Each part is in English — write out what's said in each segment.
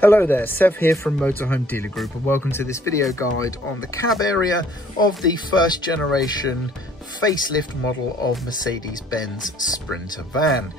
Hello there, Sev here from Motorhome Dealer Group, and welcome to this video guide on the cab area of the first generation facelift model of Mercedes-Benz Sprinter van.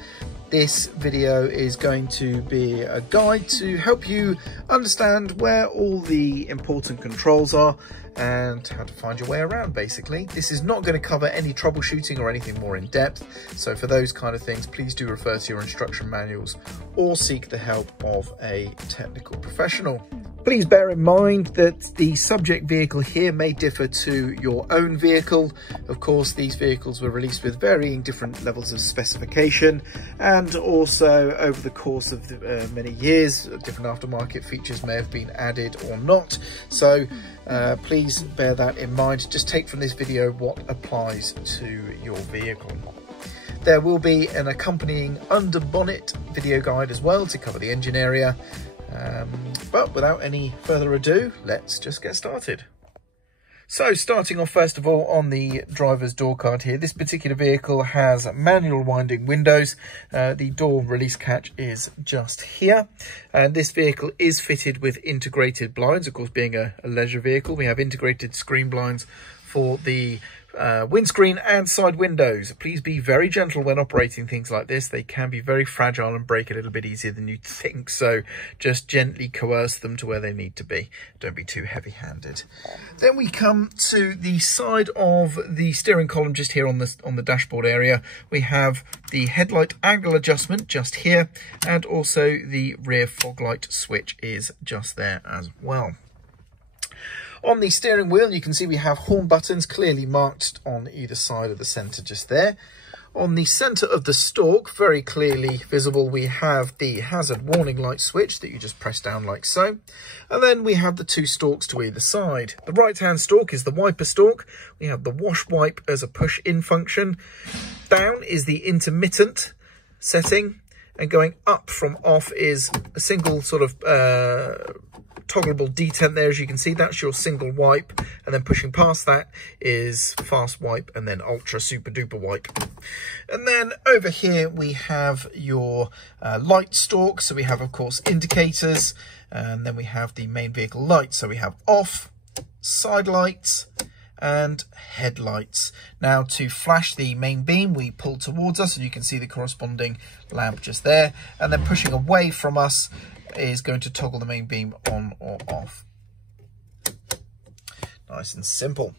This video is going to be a guide to help you understand where all the important controls are and how to find your way around, basically. This is not going to cover any troubleshooting or anything more in depth, so for those kind of things, please do refer to your instruction manuals or seek the help of a technical professional. Please bear in mind that the subject vehicle here may differ to your own vehicle. Of course, these vehicles were released with varying different levels of specification, and also over the course of many years, different aftermarket features may have been added or not. So please bear that in mind. Just take from this video what applies to your vehicle. There will be an accompanying under bonnet video guide as well to cover the engine area. But without any further ado, let's just get started. So starting off first of all on the driver's door card here, this particular vehicle has manual winding windows. The door release catch is just here. And this vehicle is fitted with integrated blinds. Of course, being a leisure vehicle, we have integrated screen blinds for the windscreen and side windows. Please be very gentle when operating things like this. They can be very fragile and break a little bit easier than you'd think, so just gently coerce them to where they need to be. Don't be too heavy-handed. Then we come to the side of the steering column just here on the dashboard area. We have the headlight angle adjustment just here, and also the rear fog light switch is just there as well. On the steering wheel, you can see we have horn buttons clearly marked on either side of the centre just there. On the centre of the stalk, very clearly visible, we have the hazard warning light switch that you just press down like so. And then we have the two stalks to either side. The right-hand stalk is the wiper stalk. We have the wash wipe as a push-in function. Down is the intermittent setting. And going up from off is a single sort of toggleable detent there. As you can see, that's your single wipe, and then pushing past that is fast wipe and then ultra super duper wipe. And then over here we have your light stalk. So we have, of course, indicators, and then we have the main vehicle lights. So we have off, side lights and headlights. Now to flash the main beam, we pull towards us and you can see the corresponding lamp just there, and then pushing away from us is going to toggle the main beam on or off. Nice and simple.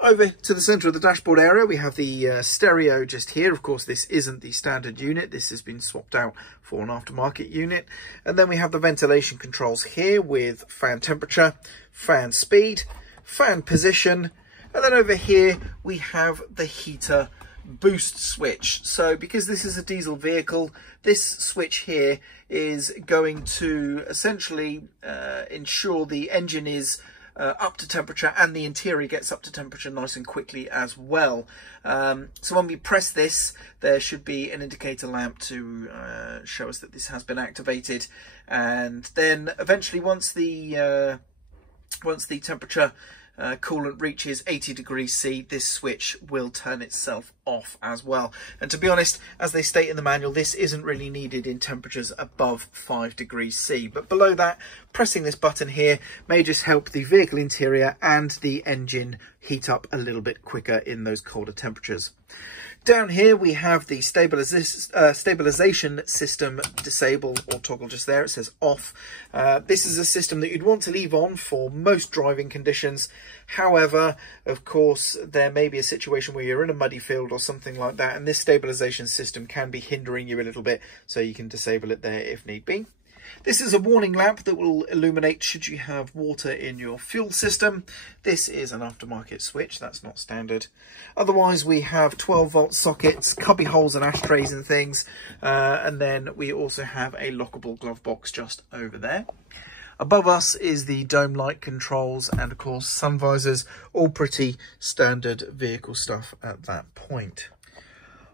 Over to the centre of the dashboard area, we have the stereo just here. Of course, this isn't the standard unit. This has been swapped out for an aftermarket unit. And then we have the ventilation controls here with fan temperature, fan speed, fan position. And then over here, we have the heater boost switch. So because this is a diesel vehicle, this switch here is going to essentially ensure the engine is up to temperature and the interior gets up to temperature nice and quickly as well. So when we press this, there should be an indicator lamp to show us that this has been activated, and then eventually once the temperature coolant reaches 80 degrees C, this switch will turn itself off as well. And to be honest, as they state in the manual, this isn't really needed in temperatures above 5 degrees C. But below that, pressing this button here may just help the vehicle interior and the engine heat up a little bit quicker in those colder temperatures. Down here we have the stabilisation system disable or toggle just there. It says off. This is a system that you'd want to leave on for most driving conditions. However, of course, there may be a situation where you're in a muddy field or something like that, and this stabilisation system can be hindering you a little bit, so you can disable it there if need be. This is a warning lamp that will illuminate should you have water in your fuel system. This is an aftermarket switch, that's not standard. Otherwise, we have 12-volt sockets, cubby holes and ashtrays and things. And then we also have a lockable glove box just over there. Above us is the dome light controls and, of course, sun visors, all pretty standard vehicle stuff at that point.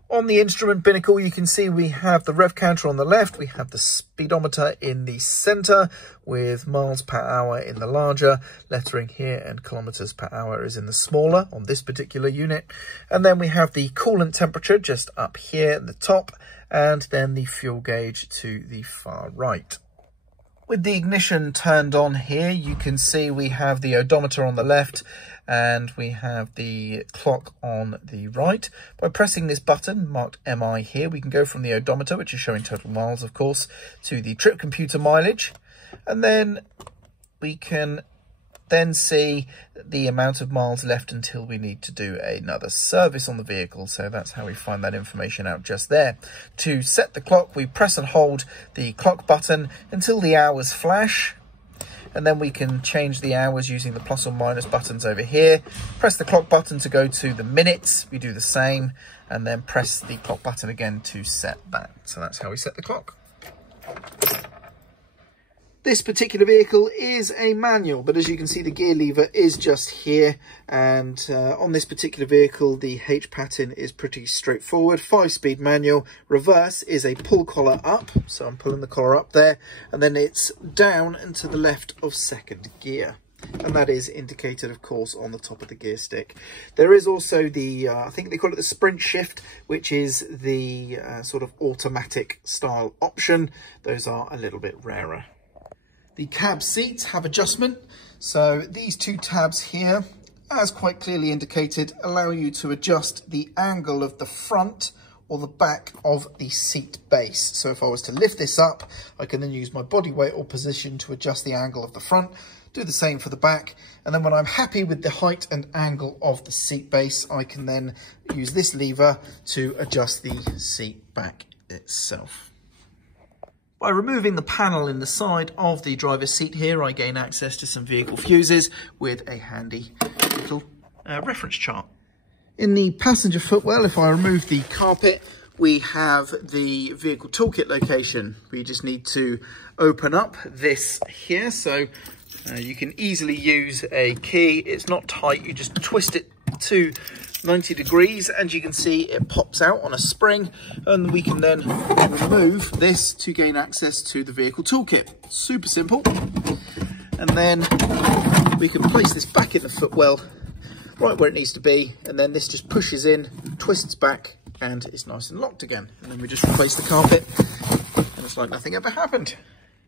On the instrument binnacle, you can see we have the rev counter on the left. We have the speedometer in the center with miles per hour in the larger. Lettering here and kilometers per hour is in the smaller on this particular unit. And then we have the coolant temperature just up here at the top, and then the fuel gauge to the far right. With the ignition turned on here, you can see we have the odometer on the left and we have the clock on the right. By pressing this button marked MI here, we can go from the odometer, which is showing total miles of course, to the trip computer mileage, and then we can then see the amount of miles left until we need to do another service on the vehicle. So that's how we find that information out just there. To set the clock, we press and hold the clock button until the hours flash, and then we can change the hours using the plus or minus buttons over here. Press the clock button to go to the minutes, we do the same, and then press the clock button again to set that. So that's how we set the clock. This particular vehicle is a manual, but as you can see, the gear lever is just here. And on this particular vehicle, the H pattern is pretty straightforward. 5-speed manual. Reverse is a pull collar up. So I'm pulling the collar up there. And then it's down and to the left of second gear. And that is indicated, of course, on the top of the gear stick. There is also the, I think they call it the sprint shift, which is the sort of automatic style option. Those are a little bit rarer. The cab seats have adjustment, so these two tabs here, as quite clearly indicated, allow you to adjust the angle of the front or the back of the seat base. So if I was to lift this up, I can then use my body weight or position to adjust the angle of the front, do the same for the back, and then when I'm happy with the height and angle of the seat base, I can then use this lever to adjust the seat back itself. By removing the panel in the side of the driver's seat here, I gain access to some vehicle fuses with a handy little reference chart. In the passenger footwell, if I remove the carpet, we have the vehicle toolkit location. We just need to open up this here. So you can easily use a key. It's not tight, you just twist it to 90 degrees and you can see it pops out on a spring, and we can then remove this to gain access to the vehicle toolkit. Super simple. And then we can place this back in the footwell right where it needs to be, and then this just pushes in, twists back, and it's nice and locked again. And then we just replace the carpet and it's like nothing ever happened.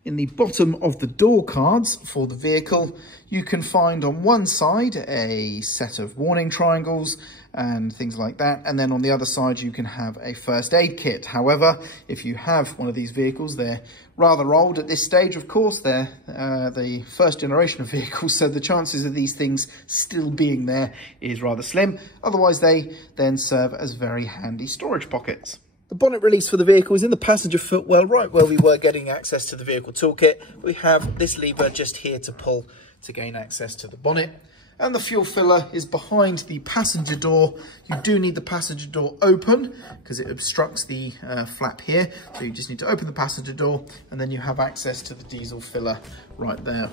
In the bottom of the door cards for the vehicle, you can find on one side a set of warning triangles and things like that. And then on the other side, you can have a first aid kit. However, if you have one of these vehicles, they're rather old at this stage, of course. They're the first generation of vehicles, so the chances of these things still being there is rather slim. Otherwise, they then serve as very handy storage pockets. The bonnet release for the vehicle is in the passenger footwell, right where we were getting access to the vehicle toolkit. We have this lever just here to pull to gain access to the bonnet. And the fuel filler is behind the passenger door. You do need the passenger door open because it obstructs the flap here. So you just need to open the passenger door and then you have access to the diesel filler right there.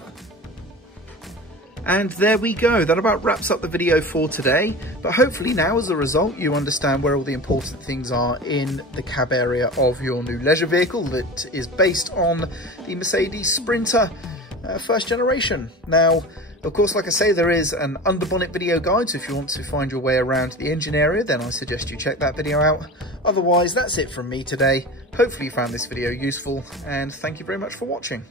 And there we go. That about wraps up the video for today. But hopefully now, as a result, you understand where all the important things are in the cab area of your new leisure vehicle that is based on the Mercedes Sprinter first generation. Now, of course, like I say, there is an underbonnet video guide, so if you want to find your way around the engine area, then I suggest you check that video out. Otherwise, that's it from me today. Hopefully you found this video useful, and thank you very much for watching.